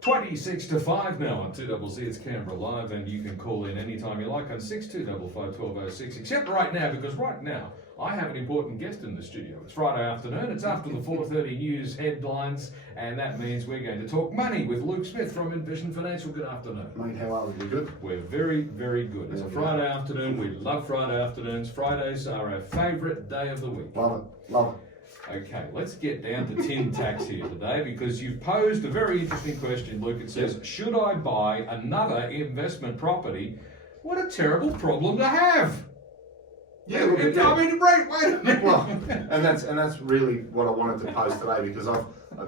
26 to 5 now on 2CC. It's Canberra Live, and you can call in anytime you like on 6255 except right now, because right now I have an important guest in the studio. It's Friday afternoon, it's after the 4:30 news headlines, and that means we're going to talk money with Luke Smith from Envision Financial. Good afternoon. Mate, how are we? Good? We're very, very good. It's a Friday afternoon. We love Friday afternoons. Fridays are our favourite day of the week. Love it, love it. Okay, let's get down to tin tacks here today, because you've posed a very interesting question, Luke. It says, should I buy another investment property? What a terrible problem to have. Yeah, look, wait a minute. Well, and that's really what I wanted to post today, because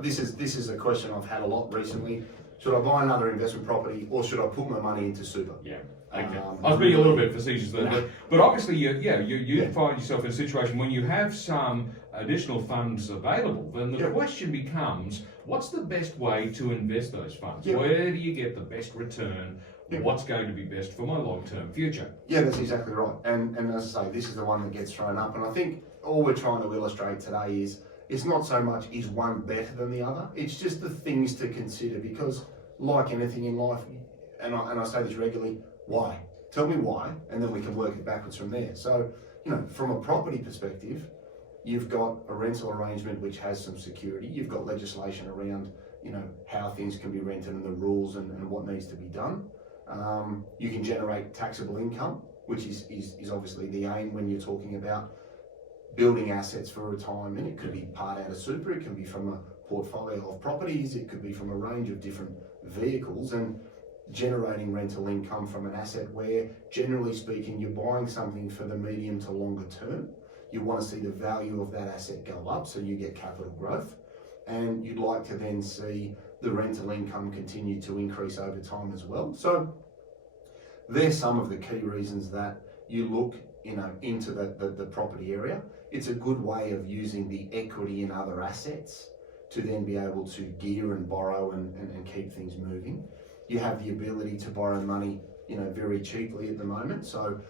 this is a question I've had a lot recently. Should I buy another investment property, or should I put my money into super? Yeah. Okay. I was being a little bit facetious there, but obviously you find yourself in a situation when you have some additional funds available, then the question becomes, what's the best way to invest those funds? Yeah. Where do you get the best return? Yeah. What's going to be best for my long-term future? Yeah, that's exactly right. And as I say, this is the one that gets thrown up, and I think all we're trying to illustrate today is it's not so much is one better than the other, it's just the things to consider, because like anything in life, and I say this regularly, why? Tell me why, and then we can work it backwards from there. So, from a property perspective, you've got a rental arrangement which has some security. You've got legislation around, how things can be rented and the rules and what needs to be done. You can generate taxable income, which is obviously the aim when you're talking about building assets for retirement. It could be part out of super, it can be from a portfolio of properties, it could be from a range of different vehicles, and generating rental income from an asset where, generally speaking, you're buying something for the medium to longer term. You want to see the value of that asset go up, so you get capital growth, and you'd like to then see the rental income continue to increase over time as well. So there's some of the key reasons that you look into the property area. It's a good way of using the equity in other assets to then be able to gear and borrow and keep things moving. You have the ability to borrow money, very cheaply at the moment. So,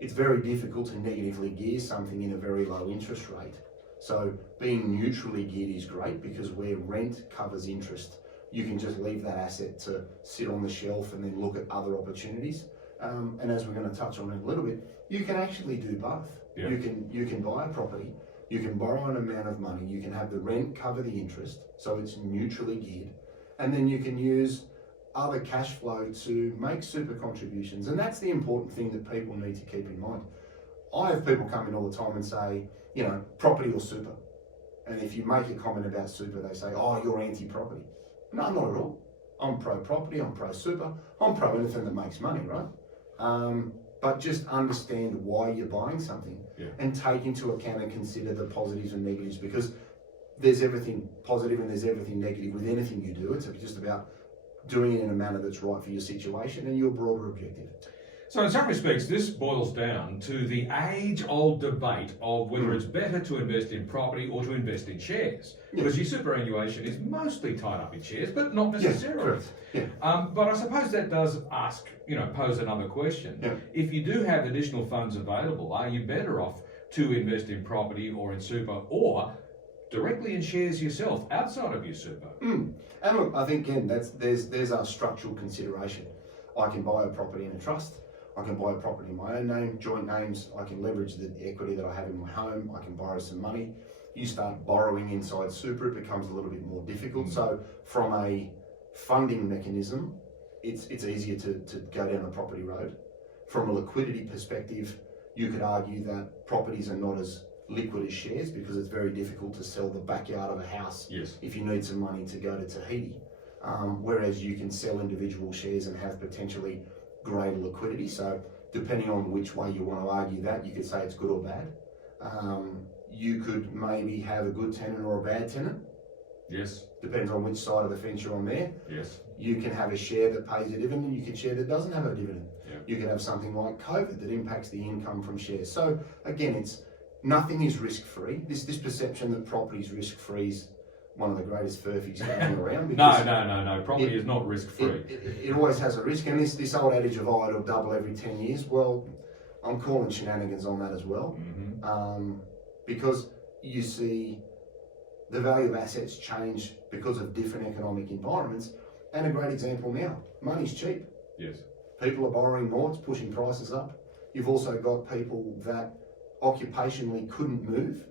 it's very difficult to negatively gear something in a very low interest rate. So being neutrally geared is great, because where rent covers interest, you can just leave that asset to sit on the shelf and then look at other opportunities. And as we're going to touch on in a little bit, you can actually do both. Yeah. You can buy a property, you can borrow an amount of money, you can have the rent cover the interest, so it's neutrally geared, and then you can use other cash flow to make super contributions. And that's the important thing that people need to keep in mind. I have people come in all the time and say, property or super. And if you make a comment about super, they say, oh, you're anti-property. No, not at all. I'm pro-property, I'm pro-super, I'm pro anything that makes money, right? But just understand why you're buying something, and take into account and consider the positives and negatives, because there's everything positive and there's everything negative with anything you do. It's just about doing it in a manner that's right for your situation and your broader objective. So in some respects, this boils down to the age-old debate of whether it's better to invest in property or to invest in shares. Because your superannuation is mostly tied up in shares, but not necessarily. But I suppose that does pose another question. If you do have additional funds available, are you better off to invest in property or in super, or directly in shares yourself outside of your super? And look, I think again, there's a structural consideration. I can buy a property in a trust, I can buy a property in my own name, joint names, I can leverage the equity that I have in my home, I can borrow some money. You start borrowing inside super, it becomes a little bit more difficult. So from a funding mechanism, it's easier to go down the property road. From a liquidity perspective, you could argue that properties are not as liquid as shares, because it's very difficult to sell the backyard of a house if you need some money to go to Tahiti. Whereas you can sell individual shares and have potentially greater liquidity. So depending on which way you want to argue that, you could say it's good or bad. You could maybe have a good tenant or a bad tenant. Yes. Depends on which side of the fence you're on there. Yes. You can have a share that pays a dividend, and you can share that doesn't have a dividend. You can have something like COVID that impacts the income from shares. So again, nothing is risk-free. This perception that property is risk-free is one of the greatest furphies going around. No. Property is not risk-free. It always has a risk. And this old adage of, it'll double every 10 years, well, I'm calling shenanigans on that as well. Because you see the value of assets change because of different economic environments. And a great example now, money's cheap. Yes. People are borrowing more, it's pushing prices up. You've also got people that occupationally couldn't move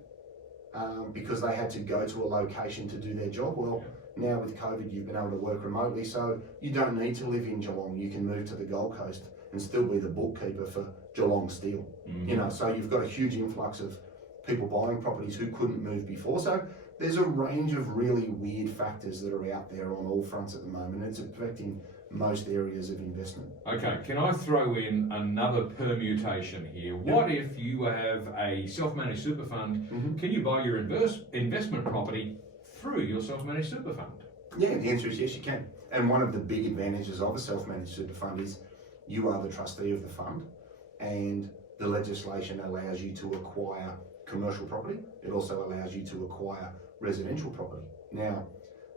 because they had to go to a location to do their job. Well, now with COVID, you've been able to work remotely, so you don't need to live in Geelong. You can move to the Gold Coast and still be the bookkeeper for Geelong Steel. You know, so you've got a huge influx of people buying properties who couldn't move before. So there's a range of really weird factors that are out there on all fronts at the moment. It's affecting most areas of investment. Okay, can I throw in another permutation here? What if you have a self-managed super fund? Can you buy your investment property through your self-managed super fund? Yeah, the answer is yes, you can. And one of the big advantages of a self-managed super fund is you are the trustee of the fund, and the legislation allows you to acquire commercial property. It also allows you to acquire residential property. Now,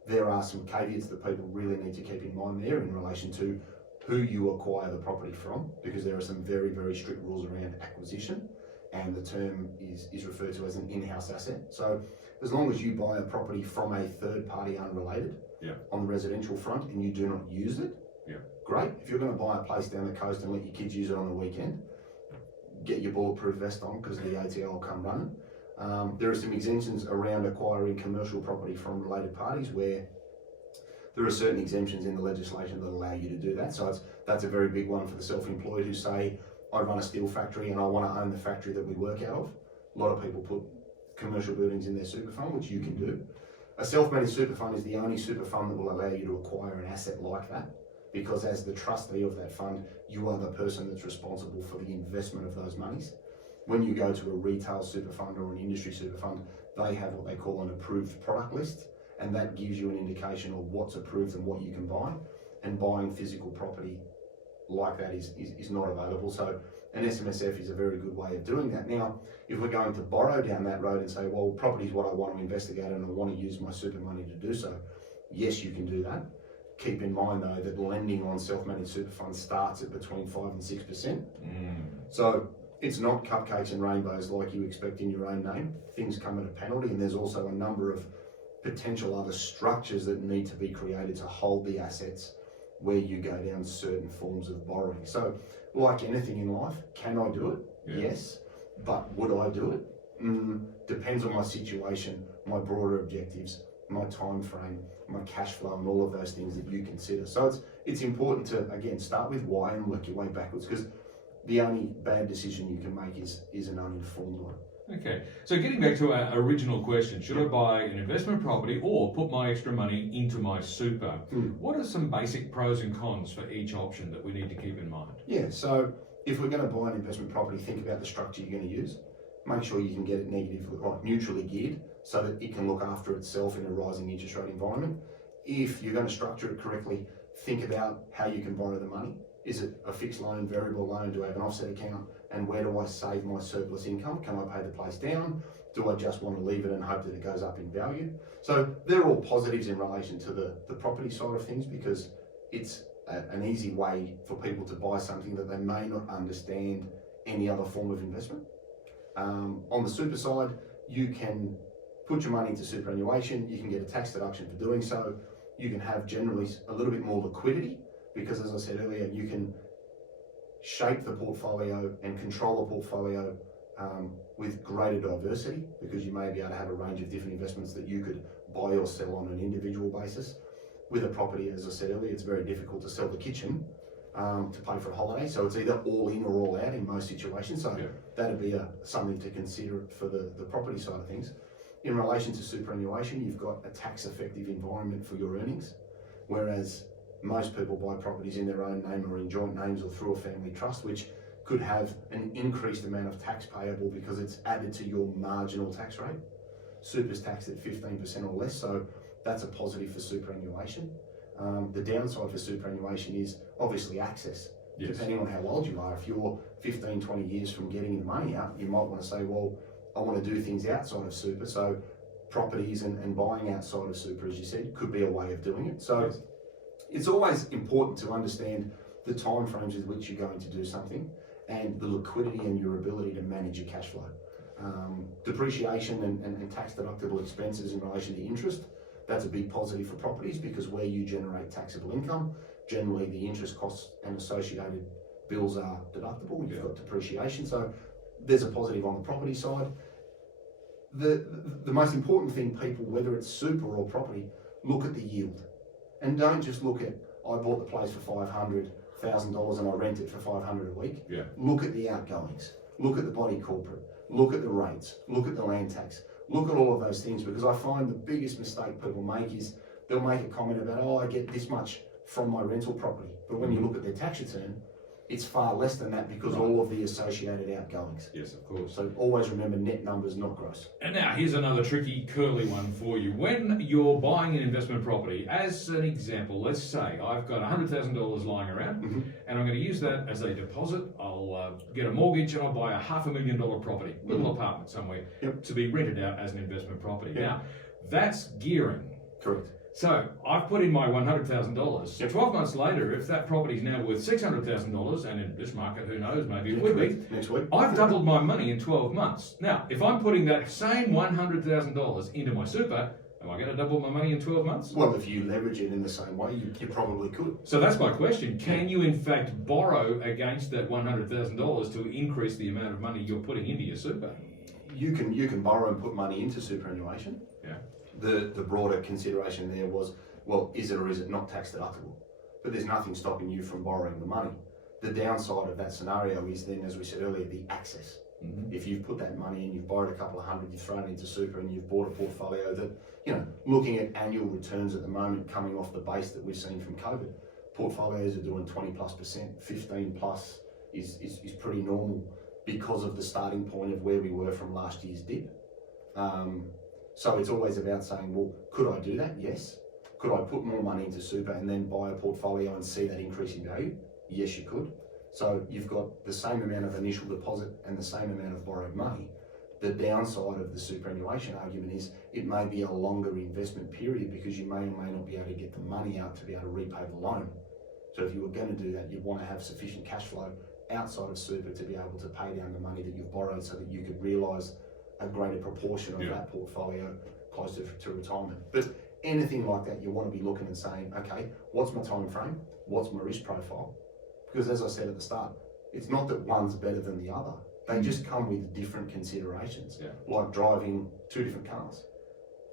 there are some caveats that people really need to keep in mind there in relation to who you acquire the property from, because there are some very, very strict rules around acquisition, and the term is referred to as an in-house asset. So as long as you buy a property from a third party unrelated on the residential front and you do not use it, great. If you're going to buy a place down the coast and let your kids use it on the weekend, get your bulletproof vest on because the ATO will come running. There are some exemptions around acquiring commercial property from related parties where there are certain exemptions in the legislation that allow you to do that. So that's a very big one for the self-employed who say, I run a steel factory and I want to own the factory that we work out of. A lot of people put commercial buildings in their super fund, which you can do. A self-managed super fund is the only super fund that will allow you to acquire an asset like that, because as the trustee of that fund, you are the person that's responsible for the investment of those monies. When you go to a retail super fund or an industry super fund, they have what they call an approved product list, and that gives you an indication of what's approved and what you can buy. And buying physical property like that is not available. So an SMSF is a very good way of doing that. Now, if we're going to borrow down that road and say, well, property is what I want to investigate and I want to use my super money to do so, yes, you can do that. Keep in mind though that lending on self-managed super funds starts at between 5 and 6%. So it's not cupcakes and rainbows like you expect in your own name. Things come at a penalty, and there's also a number of potential other structures that need to be created to hold the assets where you go down certain forms of borrowing. So like anything in life, can I do it? Yes. But would I do it? Depends on my situation, my broader objectives, my time frame, my cash flow, and all of those things that you consider. So it's important to, again, start with why and work your way backwards, because the only bad decision you can make is an uninformed one. Okay, so getting back to our original question, should I buy an investment property or put my extra money into my super? What are some basic pros and cons for each option that we need to keep in mind? Yeah, so if we're going to buy an investment property, think about the structure you're going to use. Make sure you can get it neutrally geared so that it can look after itself in a rising interest rate environment. If you're going to structure it correctly, think about how you can borrow the money. Is it a fixed loan, variable loan? Do I have an offset account? And where do I save my surplus income? Can I pay the place down? Do I just want to leave it and hope that it goes up in value? So they're all positives in relation to the property side of things, because it's an easy way for people to buy something that they may not understand any other form of investment. On the super side, you can put your money into superannuation. You can get a tax deduction for doing so. You can have generally a little bit more liquidity, because as I said earlier, you can shape the portfolio and control the portfolio with greater diversity, because you may be able to have a range of different investments that you could buy or sell on an individual basis. With a property, as I said earlier, it's very difficult to sell the kitchen to pay for a holiday, so it's either all in or all out in most situations. So that'd be something to consider for the property side of things. In relation to superannuation, you've got a tax effective environment for your earnings, whereas most people buy properties in their own name or in joint names or through a family trust, which could have an increased amount of tax payable because it's added to your marginal tax rate. Super's taxed at 15% or less, so that's a positive for superannuation. The downside for superannuation is obviously access. Depending on how old you are, if you're 15, 20 years from getting the money out, you might want to say, well, I want to do things outside of super. So properties and buying outside of super, as you said, could be a way of doing it. So it's always important to understand the time frames with which you're going to do something and the liquidity and your ability to manage your cash flow. Depreciation and tax deductible expenses in relation to interest, that's a big positive for properties because where you generate taxable income, generally the interest costs and associated bills are deductible. You've got depreciation, so there's a positive on the property side. The most important thing, people, whether it's super or property, look at the yield, and don't just look at I bought the place for $500,000 and I rent it for $500 a week. Yeah. Look at the outgoings. Look at the body corporate. Look at the rates. Look at the land tax. Look at all of those things, because I find the biggest mistake people make is they'll make a comment about, oh, I get this much from my rental property. But when you look at their tax return, it's far less than that because all of the associated outgoings. Yes, of course. So always remember net numbers, not gross. And now here's another tricky, curly one for you. When you're buying an investment property, as an example, let's say I've got $100,000 lying around, and I'm going to use that as a deposit. I'll get a mortgage and I'll buy a $500,000 property, little apartment somewhere, to be rented out as an investment property. Now, that's gearing. Correct. So I've put in my $100,000. 12 months later, if that property is now worth $600,000, and in this market, who knows, maybe it would be. Next week. I've doubled my money in 12 months. Now, if I'm putting that same $100,000 into my super, am I going to double my money in 12 months? Well, if you leverage it in the same way, you probably could. So that's my question. Can you in fact borrow against that $100,000 to increase the amount of money you're putting into your super? You can borrow and put money into superannuation. Yeah. The broader consideration there was, well, is it or is it not tax deductible? But there's nothing stopping you from borrowing the money. The downside of that scenario is then, as we said earlier, the access. If you've put that money in, you've borrowed a couple of hundred, you've thrown it into super, and you've bought a portfolio that, looking at annual returns at the moment, coming off the base that we've seen from COVID, portfolios are doing 20+%, 15+ is pretty normal because of the starting point of where we were from last year's dip. So it's always about saying, well, could I do that? Yes. Could I put more money into super and then buy a portfolio and see that increase in value? Yes, you could. So you've got the same amount of initial deposit and the same amount of borrowed money. The downside of the superannuation argument is it may be a longer investment period because you may or may not be able to get the money out to be able to repay the loan. So if you were going to do that, you'd want to have sufficient cash flow outside of super to be able to pay down the money that you've borrowed so that you could realise a greater proportion of that portfolio closer to retirement. But anything like that, you want to be looking and saying, okay, what's my time frame? What's my risk profile? Because as I said at the start, it's not that one's better than the other. They just come with different considerations, like driving two different cars.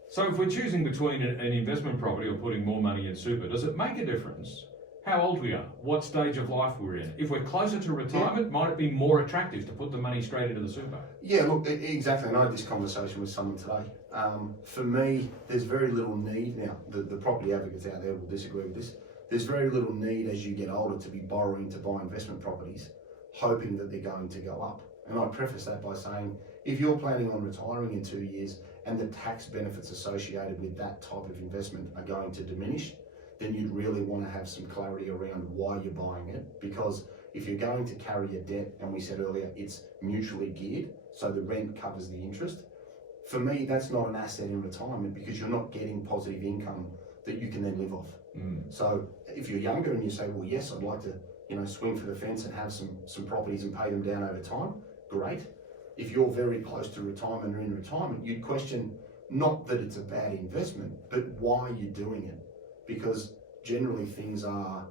So if we're choosing between an investment property or putting more money in super, does it make a difference how old we are, what stage of life we're in? If we're closer to retirement, might it be more attractive to put the money straight into the super? Yeah, look, exactly. And I had this conversation with someone today. For me, there's very little need. Now, the property advocates out there will disagree with this. There's very little need as you get older to be borrowing to buy investment properties, hoping that they're going to go up. And I preface that by saying, if you're planning on retiring in 2 years and the tax benefits associated with that type of investment are going to diminish, then you'd really want to have some clarity around why you're buying it. Because if you're going to carry a debt, and we said earlier, it's mutually geared, so the rent covers the interest. For me, that's not an asset in retirement because you're not getting positive income that you can then live off. So if you're younger and you say, well, yes, I'd like to, swing for the fence and have some properties and pay them down over time, great. If you're very close to retirement or in retirement, you'd question not that it's a bad investment, but why you're doing it. Because generally things are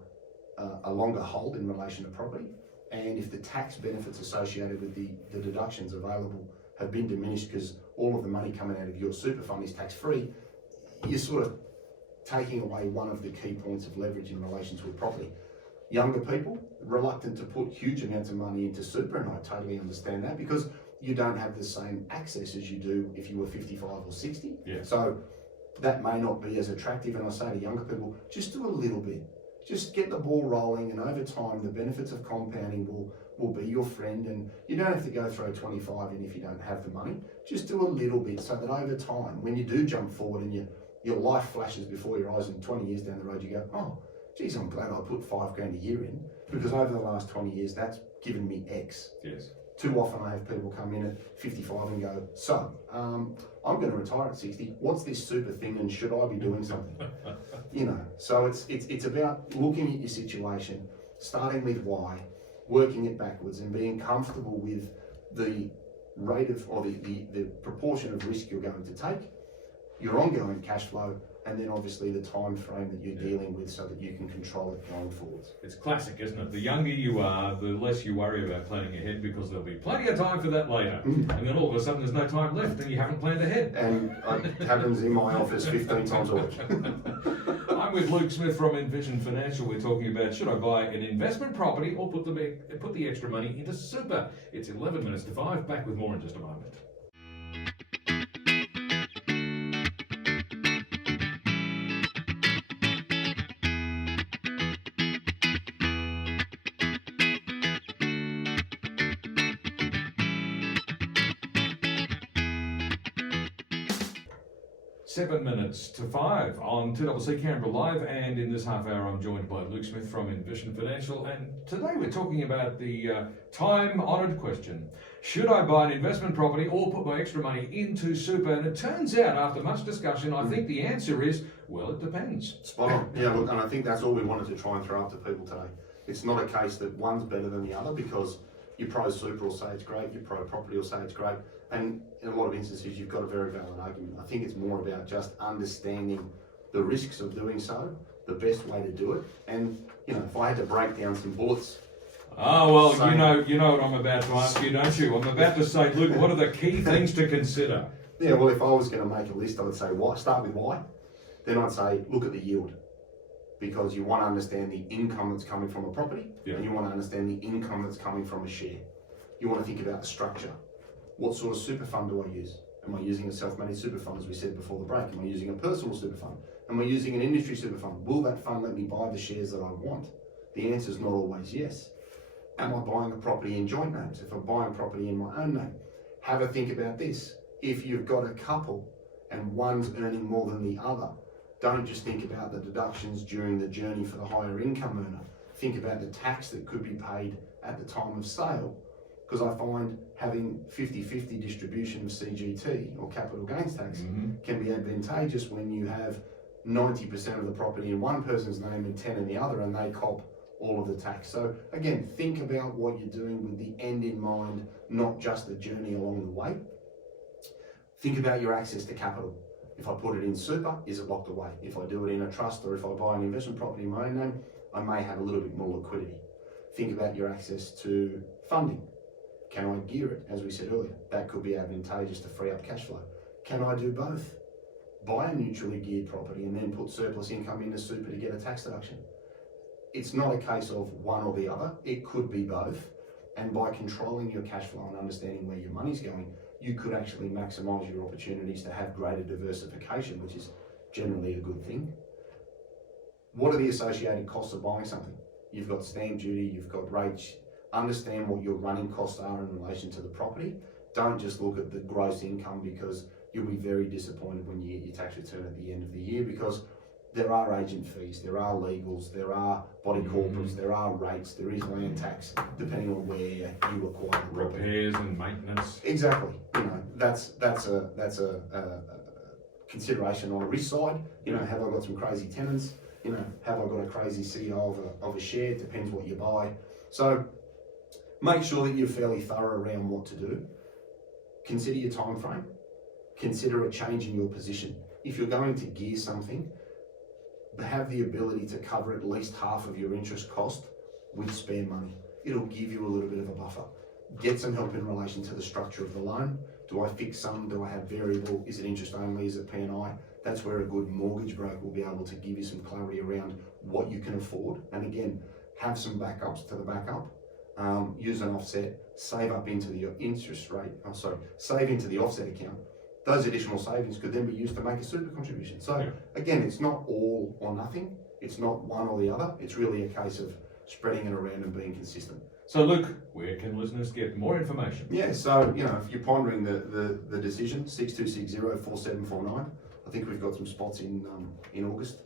a longer hold in relation to property, and if the tax benefits associated with the deductions available have been diminished because all of the money coming out of your super fund is tax-free, you're sort of taking away one of the key points of leverage in relation to a property. Younger people, reluctant to put huge amounts of money into super, and I totally understand that because you don't have the same access as you do if you were 55 or 60. Yeah. So that may not be as attractive, and I say to younger people, just do a little bit. Just get the ball rolling, and over time, the benefits of compounding will be your friend, and you don't have to go throw 25 in if you don't have the money. Just do a little bit so that over time, when you do jump forward and your life flashes before your eyes, and 20 years down the road, you go, oh, geez, I'm glad I put $5,000 a year in, because over the last 20 years, that's given me X. Yes. Too often I have people come in at 55 and go, so, I'm going to retire at 60. What's this super thing, and should I be doing something? So it's about looking at your situation, starting with why, working it backwards, and being comfortable with the rate of, or the proportion of risk you're going to take, your ongoing cash flow, and then obviously the time frame that you're dealing with so that you can control it going forwards. It's classic, isn't it? The younger you are, the less you worry about planning ahead because there'll be plenty of time for that later. And then all of a sudden there's no time left and you haven't planned ahead. And it happens in my office 15 times a week. I'm with Luke Smith from Envision Financial. We're talking about should I buy an investment property or put the extra money into super. It's 11 minutes to 5. Back with more in just a moment. Seven minutes to 5 on 2CC Canberra Live, and in this half hour I'm joined by Luke Smith from Envision Financial, and today we're talking about the time-honoured question: should I buy an investment property or put my extra money into super? And it turns out, after much discussion, I think the answer is, well, it depends. Spot on. Yeah, look, and I think that's all we wanted to try and throw up to people today. It's not a case that one's better than the other, because your pro super will say it's great, your pro property will say it's great, and in a lot of instances you've got a very valid argument. I think it's more about just understanding the risks of doing so, the best way to do it, and if I had to break down some bullets. Oh, well, you know what I'm about to ask you, don't you? I'm about to say, Luke, what are the key things to consider? Yeah, well, if I was going to make a list, I would say why. Start with why. Then I'd say look at the yield, because you want to understand the income that's coming from a property, and you want to understand the income that's coming from a share. You want to think about the structure. What sort of super fund do I use? Am I using a self-managed super fund, as we said before the break? Am I using a personal super fund? Am I using an industry super fund? Will that fund let me buy the shares that I want? The answer is not always yes. Am I buying a property in joint names? If I'm buying property in my own name, have a think about this. If you've got a couple and one's earning more than the other, don't just think about the deductions during the journey for the higher income earner. Think about the tax that could be paid at the time of sale, because I find having 50-50 distribution of CGT or capital gains tax can be advantageous when you have 90% of the property in one person's name and 10 in the other, and they cop all of the tax. So again, think about what you're doing with the end in mind, not just the journey along the way. Think about your access to capital. If I put it in super, is it locked away? If I do it in a trust, or if I buy an investment property in my own name, I may have a little bit more liquidity. Think about your access to funding. Can I gear it? As we said earlier, that could be advantageous to free up cash flow. Can I do both? Buy a neutrally geared property and then put surplus income into super to get a tax deduction. It's not a case of one or the other. It could be both. And by controlling your cash flow and understanding where your money's going, you could actually maximise your opportunities to have greater diversification, which is generally a good thing. What are the associated costs of buying something? You've got stamp duty, you've got rates. Understand what your running costs are in relation to the property. Don't just look at the gross income, because you'll be very disappointed when you get your tax return at the end of the year, because there are agent fees, there are legals, there are body corporates, there are rates, there is land tax, depending on where you acquire the property. Repairs and maintenance. Exactly. That's a consideration on a risk side. Have I got some crazy tenants? Have I got a crazy CEO of a share? It depends what you buy. So make sure that you're fairly thorough around what to do. Consider your time frame. Consider a change in your position. If you're going to gear something, have the ability to cover at least half of your interest cost with spare money. It'll give you a little bit of a buffer. Get some help in relation to the structure of the loan. Do I fix some? Do I have variable? Is it interest only? Is it P&I? That's where a good mortgage broker will be able to give you some clarity around what you can afford. And again, have some backups to the backup. Use an offset, save up into the save into the offset account. Those additional savings could then be used to make a super contribution. So again, it's not all or nothing. It's not one or the other. It's really a case of spreading it around and being consistent. So Luke, where can listeners get more information? Yeah, so if you're pondering the decision, 62604749. I think we've got some spots in August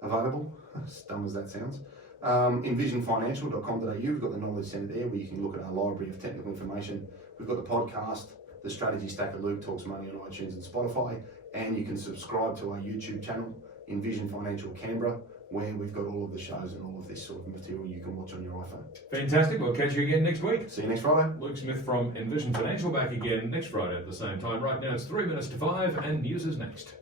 available, as dumb as that sounds. Envisionfinancial.com.au, we've got the knowledge centre there where you can look at our library of technical information. We've got the podcast, the Strategy Stacker Luke Talks Money on iTunes and Spotify, and you can subscribe to our YouTube channel, Envision Financial Canberra, where we've got all of the shows and all of this sort of material you can watch on your iPhone. Fantastic. We'll catch you again next week. See you next Friday. Luke Smith from Envision Financial back again next Friday at the same time. Right now it's 3 minutes to 5 and news is next.